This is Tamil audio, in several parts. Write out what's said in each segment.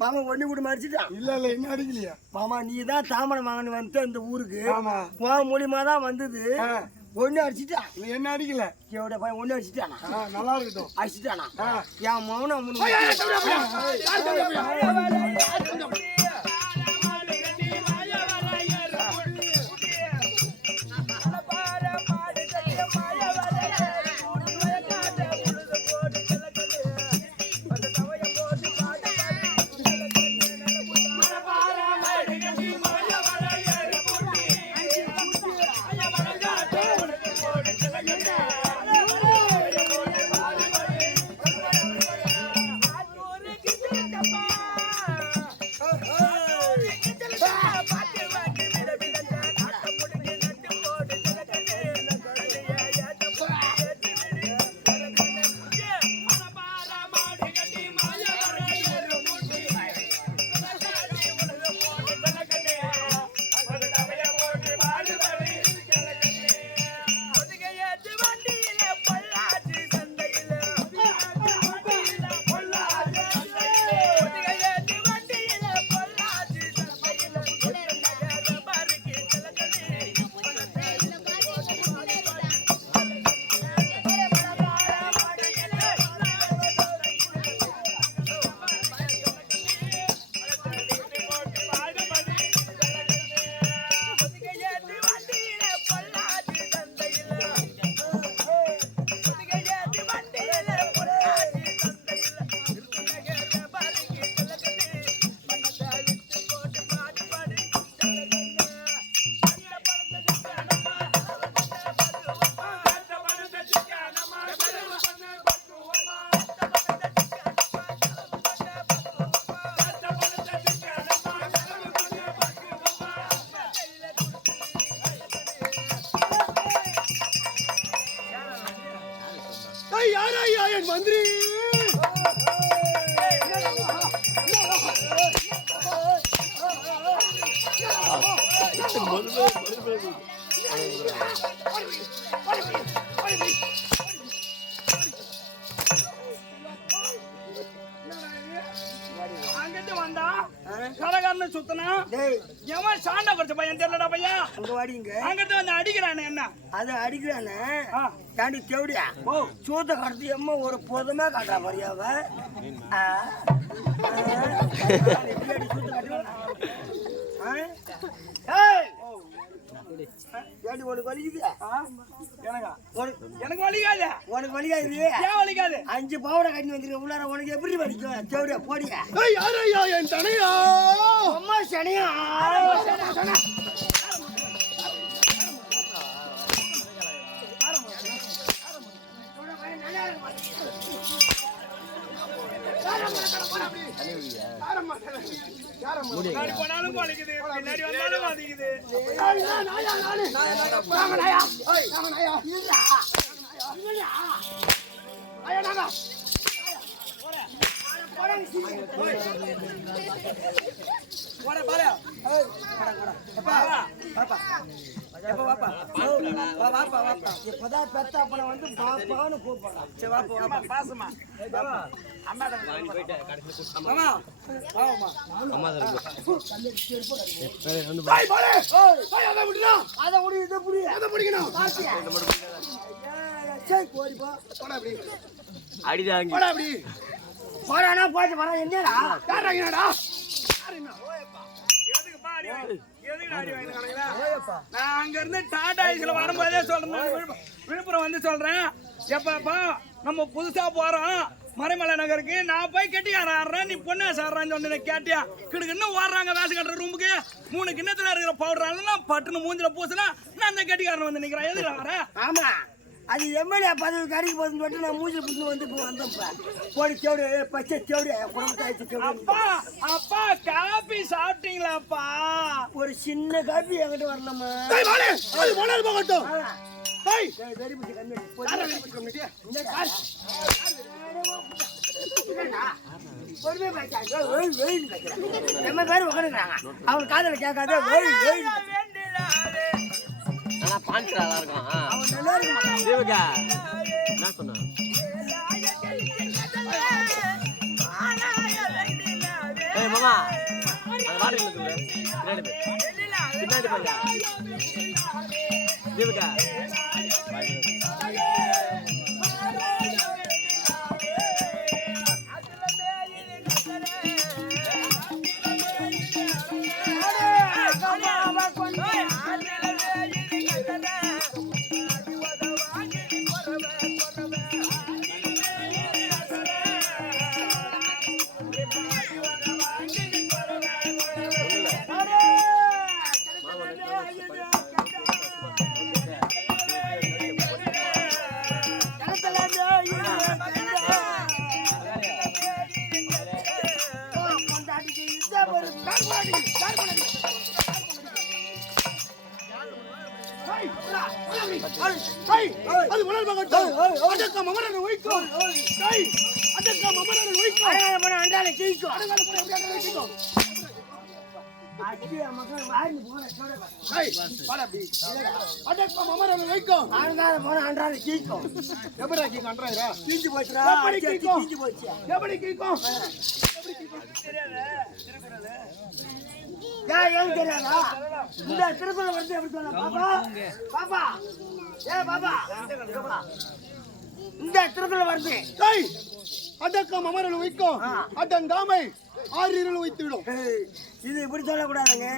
மாமா ஒண்ணு கூட மறிச்சிட்டான் இல்ல இல்ல இன்னும் அடிக்கலையா மாமா நீ தான் தாமரை வாங்கன்னு வந்து அந்த ஊருக்கு ஆமா உன் மூலியமா தான் வந்தது. ஒண்ணு அடிச்சிட்டான் என்ன அடிக்கல எவ்வளோ பையன் ஒண்ணு அடிச்சிட்டானா நல்லா இருக்கட்டும் அடிச்சிட்டானா. என் மௌனம் கரகாரன்னு சுத்தனா எவன் சாண்டா குறைச்ச பையன் தெரியலடா பையன் அங்க வாடிங்க அங்கிட்டு வந்து அடிக்கிறானே என்ன அது அடிக்கிறானே. தாண்டி தேவடியா ஓ சூத்த கடத்தி அம்மா ஒரு பொதுமே காட்டுறா அடி சூத்த? ஆ? ஏய்! ஏடி உனக்கு வலிக்குது ஆ? எனக்கா உனக்கு எனக்கு வலிக்காது உனக்கு வலிக்காது ஏன் வலிக்காது அஞ்சு பவுடை கட்டி வந்துருக்க உள்ளார உனக்கு எப்படி வலிக்கும் தேவடியா போடியா ஏய், ஐயா என் தனையா அம்மா சனியா முன்னாடி போனாலும் வலிக்குது பின்னாடி வந்தாலும் வலிக்குது போடா பாரு அடிதாங்க. போறானா போயிட்டு வரா என்னடா கிடக்குற நான் அங்க இருந்து டாடா ஐஸ்ல வரும்போதே சொல்றேன். விழுப்புரம் வந்து சொல்றேன். எப்பப்பா நம்ம புதுசா போறோம். மறைமலை நகருக்கு நான் போய் கெட்டிக்காரன் ஆடுறேன். நீ பொண்ணா சாடுறான்னு சொன்ன கேட்டியா? கிடுக்குன்னு ஓடுறாங்க வேச கட்டுற ரூமுக்கு. மூணு கிண்ணத்துல இருக்கிற பவுடர் பட்டுன்னு மூஞ்சில பூசினா நான் அந்த கெட்டிக்காரன் வந்து நிக்கிறேன். எதுக்கு வர? ஆமா. அது எம்எல்ஏ பதவி கிடைக்க போகுதுன்னு சொல்லிட்டு நான் மூஞ்சி புண்ணு வந்து இப்போ வந்தப்ப போடி தேவடு பச்சை தேவடு குடும்பத்தை ஆயிடுச்சு தேவடு. அப்பா அப்பா காபி சாப்பிட்டீங்களாப்பா? ஒரு சின்ன காப்பி என்கிட்ட வரலாமா போனாலும் போகட்டும். வெறி பிடிச்ச கம்மி. பொறுமையா கத்துறான். நம்ம பேர் உட்காந்துக்கிறாங்க அவன் காதல கேட்காத பான்ஸ்டர் நல்லா இருக்கும் தேவிகா என்ன சொன்ன? ஏய் மாமா. அந்த பின்னாடி போய். பின்னாடி போங்க தேவிகா அது மணல் பகட்டும் அடக்கம் அமரன் வைக்கும் ஏய், அடக்கம் வைக்கும் அண்டால ஜெயிக்கும் எப்படி ஏன் ஏன் தெரியாதா இந்த திருக்குறள் வந்து எப்படி சொல்ல பாப்பா பாப்பா ஏ பாப்பா. இந்த திருக்குறள் வருது ஏய், அடக்கம் அமரன் வைக்கும் ஆ. அடங்காமை ஆறிரல் வைத்து விடும் ஏய், இது இப்படி சொல்லக்கூடாதுங்க.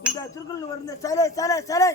இந்த திருக்குறள் வருது சிலை சிலை சிலை.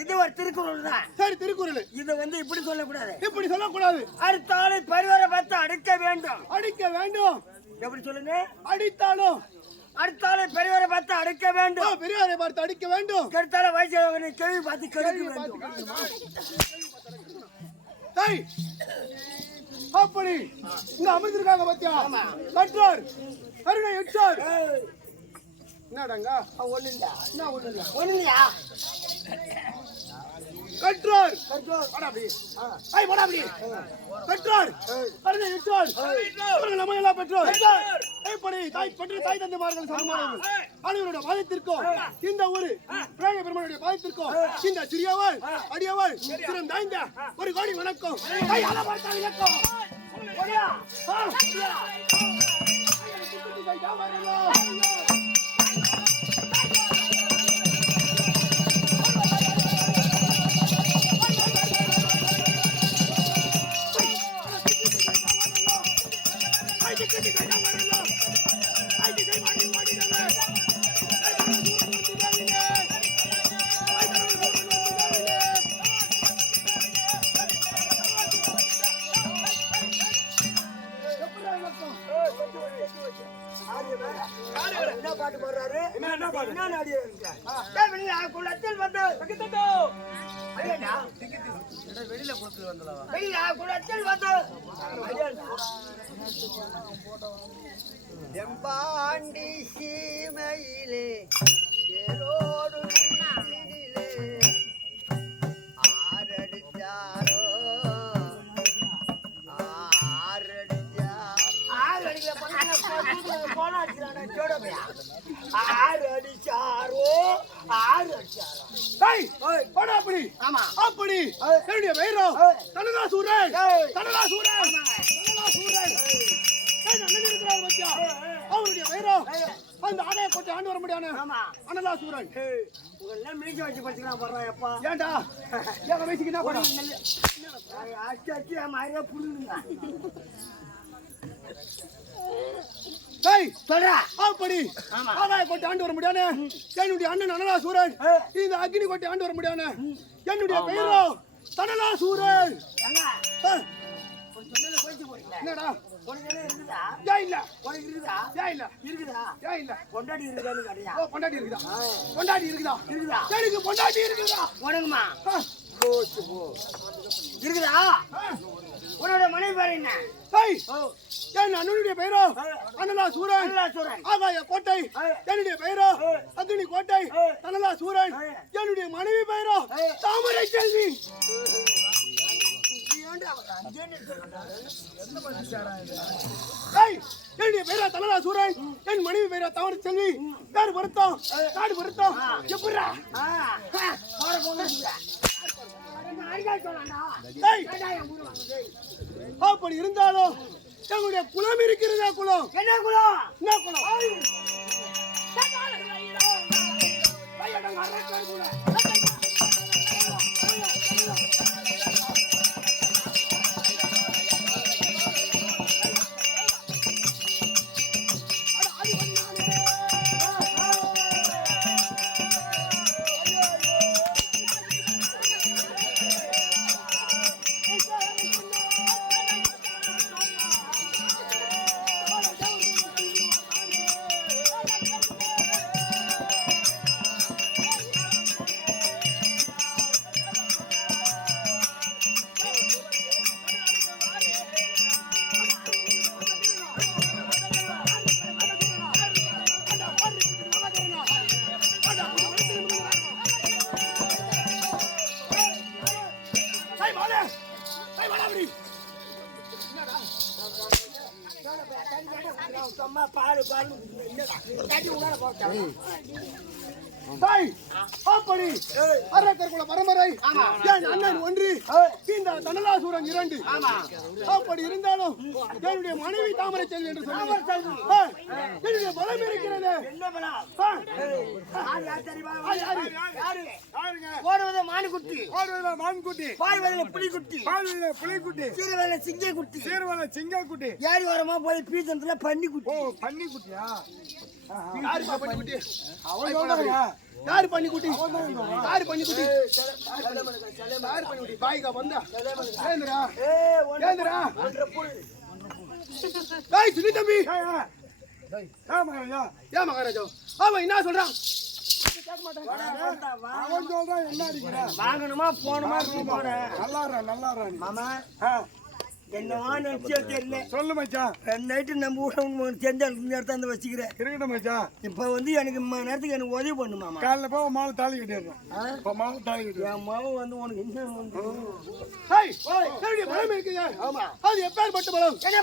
இது ஒரு திருக்குறள் தான். சரி திருக்குறள். இது வந்து இப்படி சொல்லக்கூடாது. இப்படி சொல்லக்கூடாது. அடுத்த ஆளை பரிவரை பார்த்து அடிக்க வேண்டும். அடிக்க வேண்டும். எப்படி சொல்லுங்க? அடித்தாலும் அடுத்த ஆளை பெரியவரை பார்த்து அடிக்க வேண்டும். பெரியாரை பார்த்து அடிக்க வேண்டும். கெடுத்தால வயசு கேள்வி பார்த்து கெடுக்க வேண்டும் அப்படி. இங்க அமர்ந்திருக்காங்க பாத்தியா? கற்றார் கருணை எட்டார் என்னடாங்க? ஒண்ணு இல்ல என்ன ஒண்ணு இல்ல ஒண்ணு இல்லையா கற்றார் கற்றார். எட்டார் இவர்கள் நம்ம எல்லாம் பெற்றோர் இப்படி தாய் பெற்ற தாய் தந்தைமார்கள் சமமானவர்கள் அனைவருடைய பாதத்திற்கும் இந்த ஒரு பிரேக பெருமானுடைய பாதத்திற்கும் இந்த சிறியவள் அடியவள் சிறந்தாய்ந்த ஒரு கோடி வணக்கம். வெளியில குளத்தில் வந்தா வெளியில குளத்தில் வந்து. ஐயடா. எம்பாண்டி சீமையிலே தேரோடு ஆரடிச்சாரோ ஆறு அடிச்சாரோ ஆறு அடிச்சாரோ. வாடா அப்படி ஆமா அப்படி. என்னுடைய வைரம் ஏய். தனதாசூரன் ஏய். தனதாசூரன் அந்த ஆடைய கொட்டி ஆண்டு வர முடியாத? ஆமா. அனலாசூரன் ஏய், உங்களெல்லாம் மீச வச்சு படிச்சுக்கலாம் போடுறா எப்பா. ஏன்டா எங்க வயசுக்கு என்ன படம் அச்சு அச்சு என் மாதிரியே புரிஞ்சுங்க என்னுடைய அண்ணன் அனலாசூரன் ஏய். இந்த அக்னி கொட்டி ஆண்டு வர முடியாத? என்னுடைய வைரம் தனலாசூரன் ஏங்க. என்னடா? உனக்கு இருக்குதா ஏன் இல்ல. உனக்கு இருக்குதா ஏன் இல்ல. இருக்குதா? ஏன் இல்ல. கொண்டாடி இருக்குதான்னு கேட்டியா? ஓ பொண்டாட்டி இருக்குதா? பொண்டாட்டி இருக்குதா? இருக்குதா? எனக்கு பொண்டாட்டி இருக்குதா? உனக்குமா. போச்சு போ இருக்குதா? உன்னோட மனைவி பேர் என்ன என் அண்ணனுடைய பெயரோ? அண்ணலா சூரன் ஆகாய கோட்டை. என்னுடைய பெயரோ. அக்னி கோட்டை. தனலா சூரன். என்னுடைய மனைவி பெயரோ. தாமரை செல்வி. ஏய், என்னுடைய பேரா தலரா சூரன்? என் மனைவி பேரா தவறு செல்வி. யாரு வருத்தம்? நாடு வருத்தம்? அப்படி இருந்தாலும் எங்களுடைய குலம் இருக்கிறதா குலம். என்ன குலம்? என்ன குலம்? அண்ணன் ஒன்று இந்த தனலாசூரன் இரண்டு. அப்படி இருந்தாலும் என்னுடைய மனைவி தாமரை செல்வி என்று சொன்னாங்க ஆ, என்னுடைய பலம் இருக்கிறது? ஓடுவத மானுக்குட்டி ஓடுவதில மான்குட்டி. பாய்வதில புலிக்குட்டி பாலுவதில புலிக்குட்டி சீரவேல சிங்க குட்டி சீர்வல சிங்கக்குட்டி. ஏறி வரமா போய் பீச்சத்துல பன்னி குட்டி பன்னிக்குட்டியா யாரு பன்னிக்குட்டி அவன் சொல்றாங்க யாரு பன்னிக்குட்டி யாரு பன்னிக்குட்டி யாரு பன்னிக்குட்டி பாய்க்கா வந்தா. ஏந்திரா ஏந்திரா டேய் சின்ன தம்பி ஏன் மகாராஜா. அவன் என்ன சொல்றான் வாங்கணுமா போகணுமா போனேன் நல்லாரா நல்லாரா மாமா. என்னவா நினைச்சோ தெரியல சொல்லு மச்சான். ரெண்டு நைட்டு நம்ம ஊட தெரிஞ்ச இடத்த வந்து வச்சுக்கிறேன். இருக்கட்டும் மச்சான். இப்போ வந்து எனக்கு நேரத்துக்கு எனக்கு உதவி பண்ணு மாமா. காலைல போ மாலை தாலி கட்டிடுறேன். இப்போ மாலை தாலி என் மாமன் வந்து உனக்கு என்ன பலம் இருக்குங்க ஆமா. அது எப்பேற்பட்ட பலம். என்ன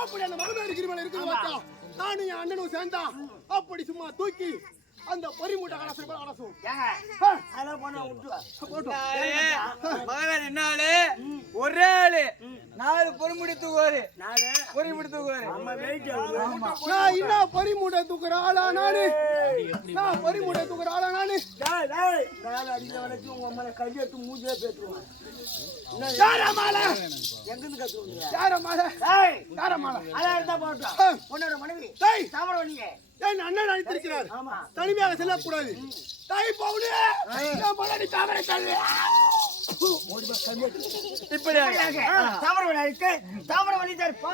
அப்படி அந்த மகனாரி கிரிமலை இருக்குது நானும் என் அண்ணனும் சேர்ந்தா அப்படி சும்மா தூக்கி அந்த பொறிமூட்டை கலசும் ஏங்க ஆ, அதெல்லாம் போனா விட்டு போட்டும் என்ன ஆளு ஒரே ஆளு நாலு பொறுமுடி தூக்குவாரு நானு பொறுமுடி தூக்குவாரு நம்ம வெயிட் நான் என்ன பொறிமூட்டை தூக்குற ஆளா நானு? நான் பொறிமூட்டை தூக்குற ஆளா நானு? டேய் டேய் மேல அடிக்க வரைக்கும் உங்க அம்மா கை எடுத்து மூஞ்சிலே பேசுவாங்க யாரா மாலை எங்க இருந்து கத்துவீங்க யாரா மாலை டேய் யாரா மாலை அதான் இருந்தா போட்டோம் உன்னோட மனைவி டேய். தாமரை வண்டிங்க என் அண்ணன் அழைத்திருக்கிறார். ஆமா. தனிமையாக செல்லக்கூடாது. தாய் பவுனு மலடி தாமரை தள்ளு. இப்படியாக தாமரை இருக்கு தாமரை வண்டி தான் இருப்பா